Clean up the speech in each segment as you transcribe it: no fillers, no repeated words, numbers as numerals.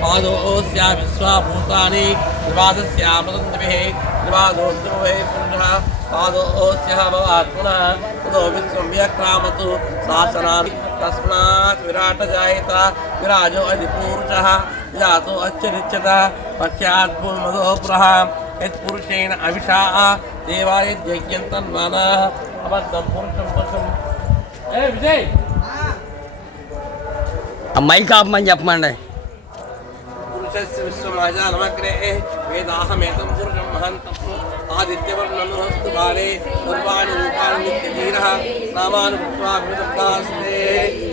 पादोस्या विश्वाभूतानि विवादस्यामृतन्तिभिः विवादोऽद्रुवे पुण्यः पादोस्यः भवात्मनः ततो विश्वं व्याक्रामतु शासनानि तस्मात् विराट जायत विराजो अधिपूरुषः जातो अच्छरिच्यतः पश्चात् भूमधो पुरः यत्पुरुषेण अविषाः देवाय यज्ञन्तन्मानः अबद्धं पुरुषं पशुम् विजय మైక్ ఆపమని చెప్పమండి. पुरुषस्य विश्वमाजानमग्रे वेदाहमेतं पुरुषं महन्तम् आदित्यवर्णनोऽस्तु बाले सर्वाणि रूपाणि नित्यधीरः नामानि भूत्वा विदग्धास्ते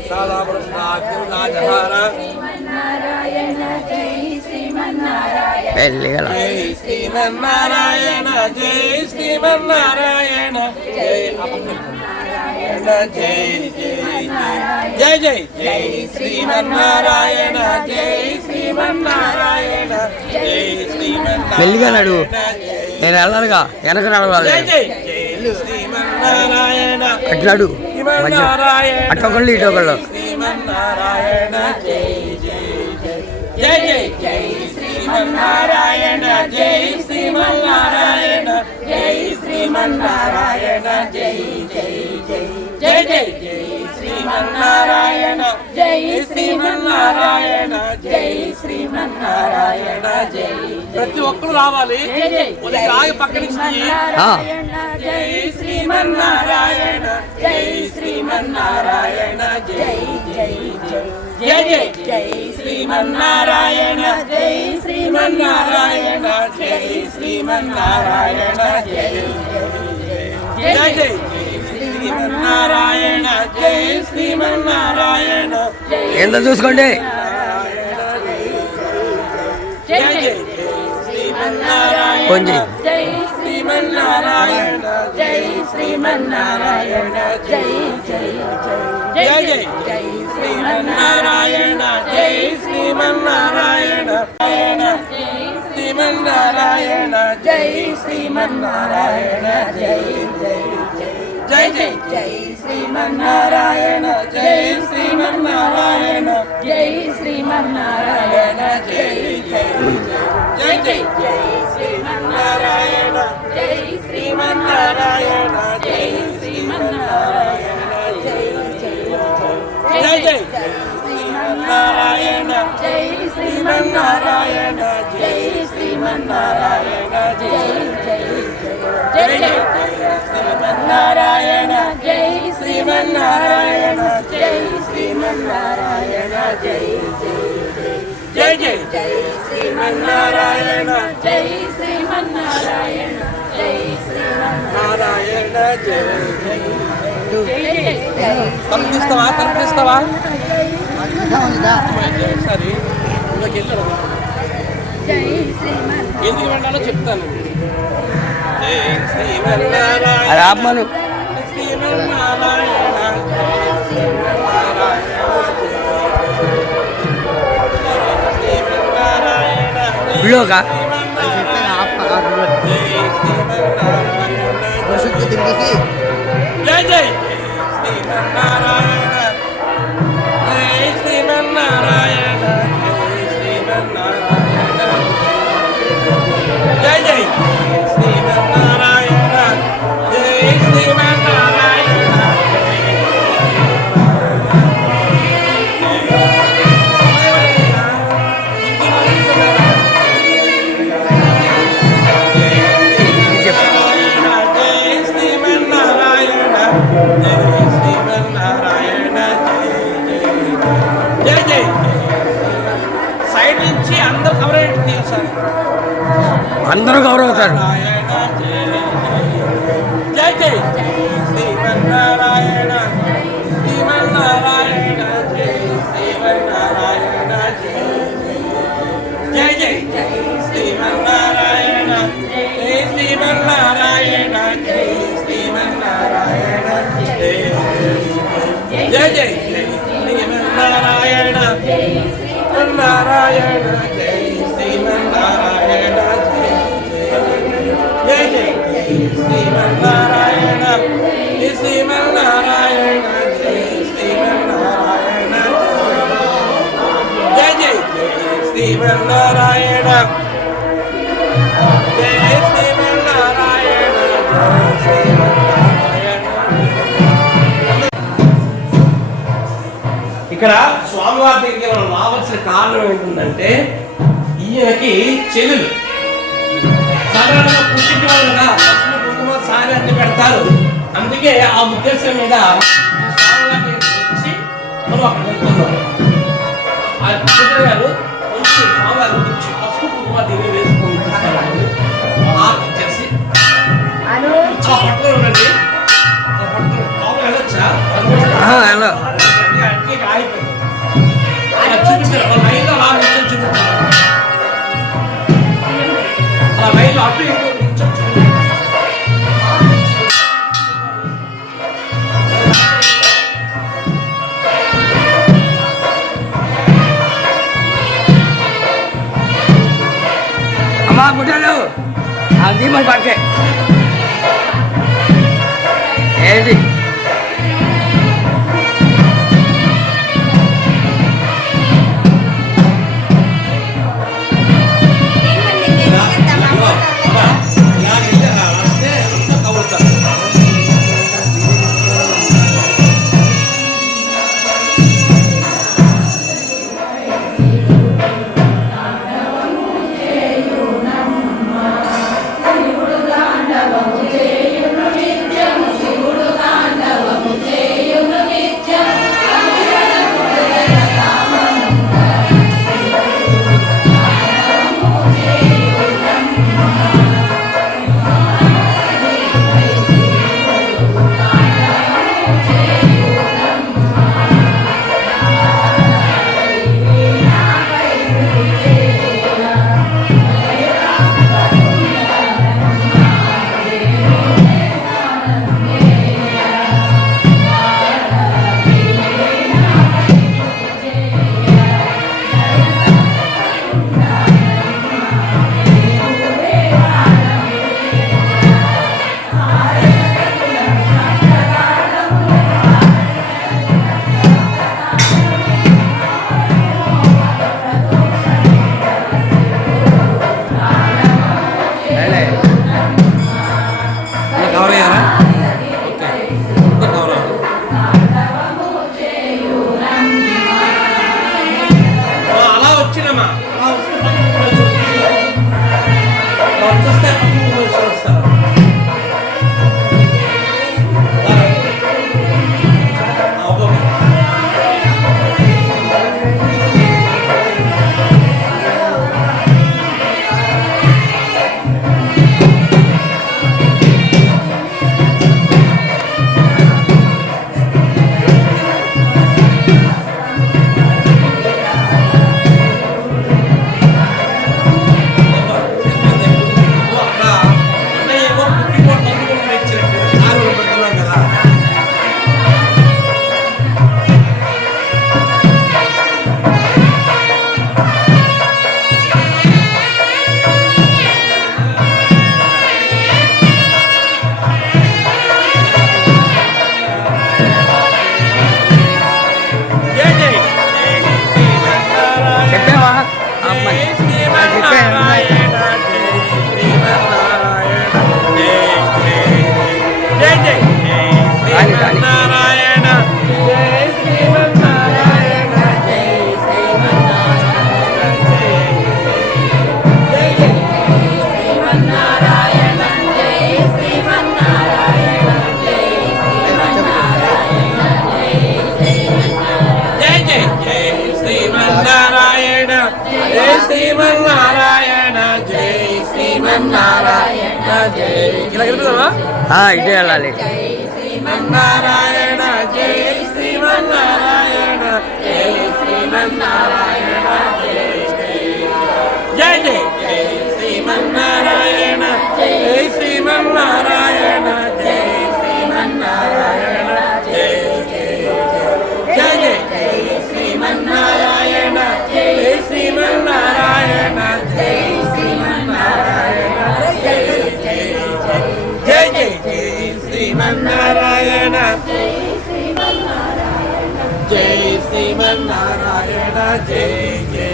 सादा पुरुषाख्युदाजहार जय श्रीमन्नारायण जय श्रीमन्नारायण जय जय जय जय श्रीमन्नारायण जय श्रीमन्नारायण जय श्रीमन्नारायण మెల్లిగా నడు నేను వెళ్ళాలిగా వెనక నడవాలి जय जय श्रीमन्नारायण అట్లాడు అట్టొకళ్ళు ఇటొకళ్ళు श्रीमन्नारायण जय जय जय जय जय श्रीमन्नारायण जय श्रीमन्नारायण जय श्रीमन्नारायण जय जय जय जय जय जय श्रीमन्नारायण जय श्रीमन्नारायण जय श्रीमन्नारायण जय ప్రతి ఒక్కరు రావాలి ఆగి పక్క నుంచి జై శ్రీమన్నారాయణ జై శ్రీమన్నారాయణ జై జై జై జై జై శ్రీమన్నారాయణ జై శ్రీమన్నారాయణ జై శ్రీమన్నారాయణ జై జై జై శ్రీమన్నారాయణ జై శ్రీమన్నారాయణ ఎంత చూసుకోండి జై జై శ్రీమన్నారాయణ జై శ్రీమన్నారాయణ జై శ్రీమన్నారాయణ జై జై జై జై జై శ్రీమన్నారాయణ జై శ్రీమన్నారాయణ జై శ్రీమన్నారాయణ జై శ్రీమన్నారాయణ జై జై జై జై జై శ్రీమన్నారాయణ జై శ్రీమన్నారాయణ జై శ్రీమన్నారాయణ జై జై జై జై శ్రీమన్నారాయణ జై శ్రీమన్నారాయణ జై శ్రీమన్నారాయణ జై జై జై జై శ్రీమన్నారాయణ జై శ్రీమన్నారాయణ జై శ్రీమన్నారాయణ జై జై జై జై శ్రీమన్నారాయణ జై శ్రీమన్నారాయణ జై శ్రీమన్నారాయణ జై జై జై జై శ్రీమన్నారాయణ జై శ్రీమన్నారాయణ జై శ్రీమన్నారాయణ జై జై కనిపిస్తావా కనిపిస్తావా సరే ఎందుకు వెళ్ళాలో చెప్తాను జై శ్రీమన్నారాయణ రామను శ్రీమన్నారాయణ బిలోగా జై జై శ్రీమన్నారాయణ జై శ్రీమన్నారాయణ జై శ్రీమన్నారాయణ జై జై శ్రీమన్నారాయణ జై శ్రీమన్నారాయణ సైడ్ నుంచి అందరూ కవరేజ్ తీసారు అందరూ గౌరవుతారు జై జై శ్రీమన్నారాయణ శ్రీమన్నారాయణ జై శ్రీమన్నారాయణ జై జై జై శ్రీమన్నారాయణ జై శ్రీమన్నారాయణ జై శ్రీమన్నారాయణ జై జై జై శ్రీమన్నారాయణ జై శ్రీమన్నారాయణ జై శ్రీమన్నారాయణ జయ శ్రీమన్నారాయణ జయ శ్రీమన్నారాయణ. ఇక్కడ స్వామివారి దగ్గర మనం రావాల్సిన కారణం ఏంటంటే ఈయనకి చెల్లెలు సాధారణంగా పుట్టింటి వాళ్ళగా పసుపు కుంకుమ సారి అన్ని పెడతారు. అందుకే ఆ ఉద్దేశం మీద స్వామివారి దగ్గరికి వచ్చి మనం అక్కడ వెళ్తున్నాం. ఆ పుట్టిన గారు వచ్చి స్వామివారి వచ్చి పసుపు కుంకుమ దిగి వేసుకొని చేసి ఆ పట్టులో ఉండండి. ఆ పట్టులో లోపల వెళ్ళొచ్చా? ఎలా చూపించారు లైన్లో అలా నిల్చొని చూపించారు. అలా లైన్లో అటు ఇటు నిల్చొని చూపించారు. అమ్మా గుడ్డలు అది మరి పక్కే ఏంటి శ్రీమన్నారాయణ జై శ్రీమన్నారాయణ జై. ఇలా కలుపుతావా? ఇటే వెళ్ళాలి. శ్రీమన్నారాయణ జై శ్రీమన్నారాయణ జై శ్రీమన్నారాయణ జై జై జై జై శ్రీమన్నారాయణ జై శ్రీమన్నారాయణ జై శ్రీమన్నారాయణ జై జై జై జై శ్రీమన్నారాయణ జై శ్రీమన్నారాయణ జై శ్రీమన్నారాయణ జై జై జై జై జై శ్రీమన్నారాయణ జై శ్రీమన్నారాయణ జై జై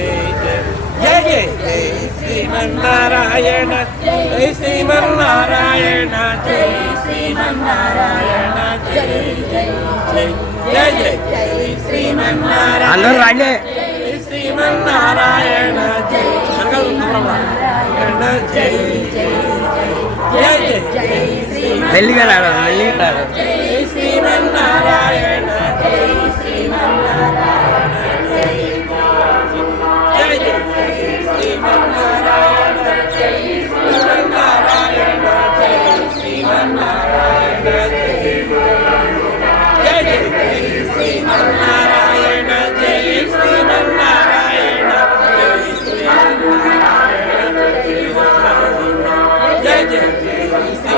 జై జై జై శ్రీమన్నారాయణ శ్రీమన్నారాయణ జై శ్రీమన్నారాయణ జై శ్రీమన్నారాయణ జై జై జై జై జై శ్రీమన్నారాయణ అందరూ రండి. జై శ్రీమన్నారాయణ జై శ్రీమన్నారాయణ జై జై జై జై జై మెల్లిగా రాడు, మెల్లిగా రాడు. జై శ్రీమన్నారాయణ జై శ్రీమన్నారాయణ జై జై జై శ్రీమన్నారాయణ జై శ్రీమన్నారాయణ జై శ్రీమన్నారాయణ జై జై జై శ్రీమన్నారాయణ జై శ్రీమన్నారాయణ జై శ్రీమన్నారాయణ జై జై జై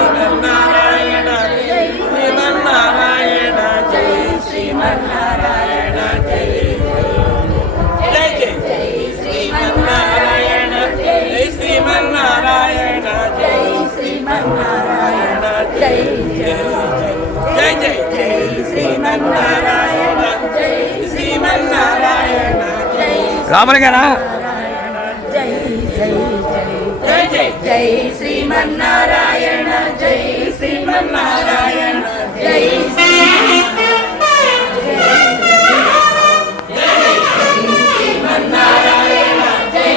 శ్రీమన్నారాయణ జై శ్రీమన్నారాయణ జై శ్రీమన్నారాయణ జై జై జై జై శ్రీమన్నారాయణ జై శ్రీమన్నారాయణ జై శ్రీమన్నారాయణ జై జై జై జై శ్రీమన్నారాయణ జై శ్రీమన్నారాయణ జై లోపలికేనా? జై జై జై జై జై శ్రీమన్నారాయణ జై శ్రీమన్నారాయణ జై శ్రీమన్నారాయణ జై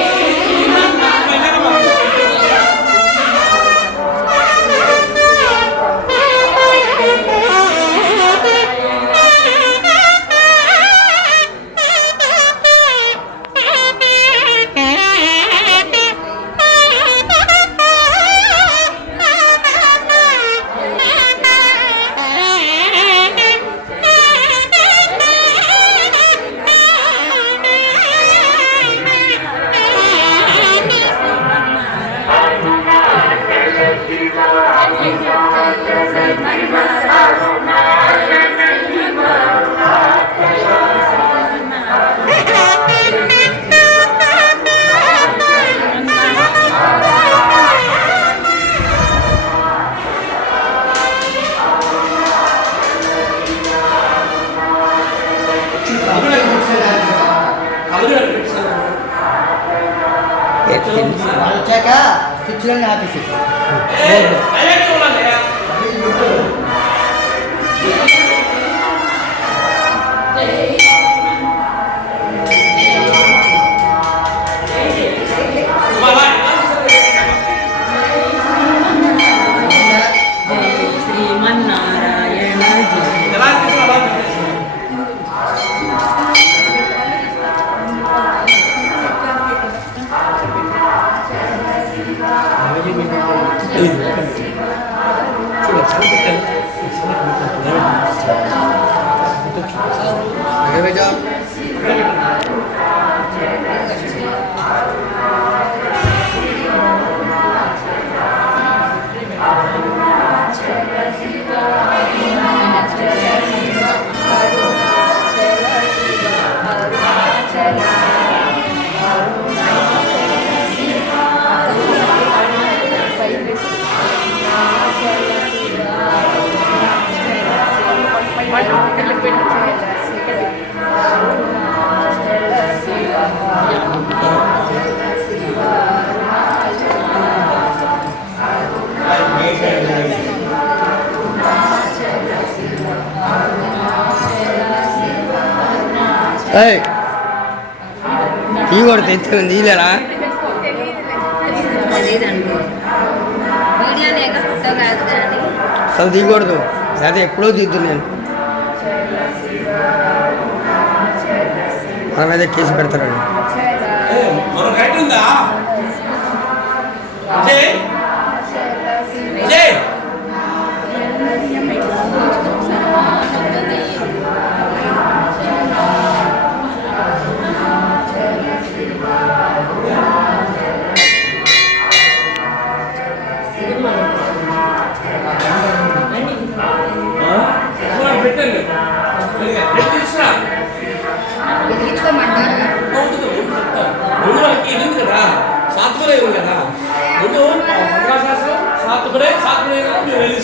వాళ్ళు వచ్చాక స్విచ్లన్నీ ఆపేసి శ్రీమన్నారాయణ టీ కూడా తెచ్చి నీళ్ళరా లేదండి వీడియోనే ఫోటో కాదు కానీ అసలు తీయకూడదు, అదే ఎప్పుడో తీద్దు నేను. మన మీద కేసు పెడతారండి. మన రైట్ ఉందా జై జై పెట్టండి ఇది కదా సాత్వరే ఉంది కదా ముందు సాత్వరే సాత్వరే మీరు వెళ్ళి